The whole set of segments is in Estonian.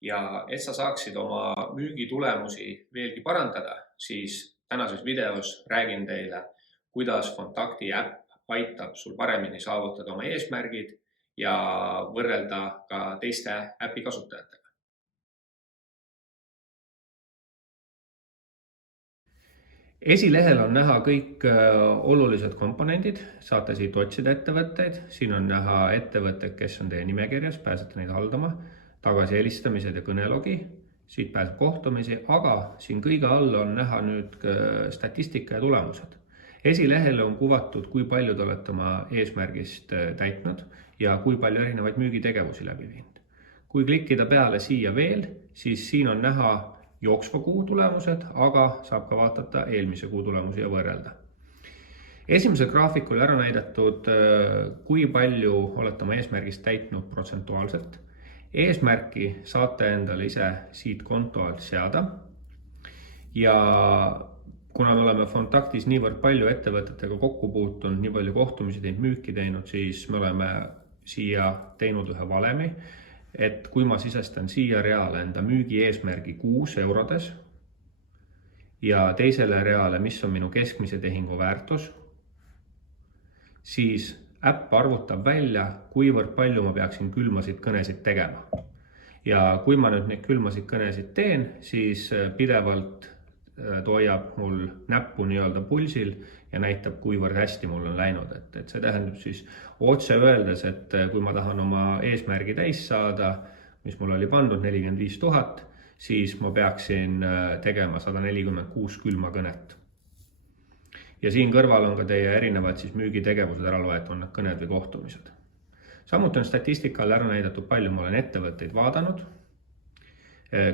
Ja et sa saaksid oma müügitulemusi veelgi parandada, siis tänases videos räägin teile, kuidas Kontakti äpp aitab sul paremini saavutada oma eesmärgid ja võrrelda ka teiste äpi kasutajatega. Esilehel on näha kõik olulised komponendid, saate siit otsida ettevõtteid, siin on näha ettevõtted, kes on teie nimekirjas, pääsete neid haldama, tagasi helistamised ja kõnelogi, siit pääseb kohtumisi, aga siin kõige all on näha nüüd statistika ja tulemused. Esilehel on kuvatud, kui palju te olete oma eesmärgist täitnud ja kui palju erinevaid müügitegevusi läbi viinud. Kui klikkida peale siia veel, siis siin on näha jooksva kuu tulemused, aga saab ka vaadata eelmise kuu tulemusi ja võrrelda. Esimesel graafikul ära näidatud, kui palju olete oma eesmärgist täitnud protsentuaalselt. Eesmärki saate endale ise siit konto alt seada. Ja kuna me oleme Kontaktis niivõrd palju ettevõtetega kokku puutunud, nii palju kohtumisi teinud, müüki teinud, siis me oleme siia teinud ühe valemi, et kui ma sisestan siia reale enda müügi eesmärgi kuus eurodes ja teisele reale, mis on minu keskmise tehingu väärtus, siis äpp arvutab välja, kuivõrd palju ma peaksin külmasid kõnesid tegema. Ja kui ma nüüd neid külmasid kõnesid teen, siis pidevalt hoiab mul näppu nii-öelda pulsil ja näitab, kuivõrd hästi mul on läinud. Et see tähendab siis otse öeldes, et kui ma tahan oma eesmärgi täis saada, mis mul oli pandud 45 000, siis ma peaksin tegema 146 külma kõnet. Ja siin kõrval on ka teie erinevad siis müügitegevused ära loetud, kõned või kohtumised. Samuti on statistikal ära näidatud, palju ma olen ettevõtteid vaadanud,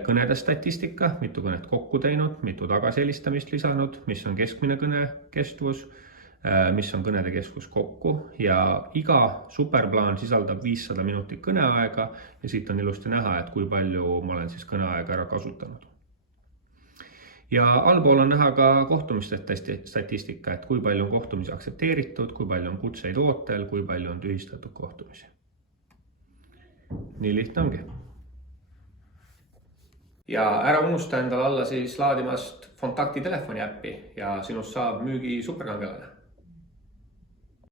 kõnede statistika, mitu kõnet kokku teinud, mitu tagasihelistamist lisanud, mis on keskmine kõne kestvus, mis on kõnede kestvus kokku ja iga superplaan sisaldab 500 minutit kõneaega ja siit on ilusti näha, et kui palju ma olen siis kõneaega ära kasutanud. Ja allpool on näha ka kohtumiste statistika, et kui palju on kohtumisi aktsepteeritud, kui palju on kutseid ootel, kui palju on tühistatud kohtumisi. Nii lihtne ongi. Ja ära unusta endale alla siis laadimast Kontakti telefoni äppi ja sinust saab müügi superkangelane.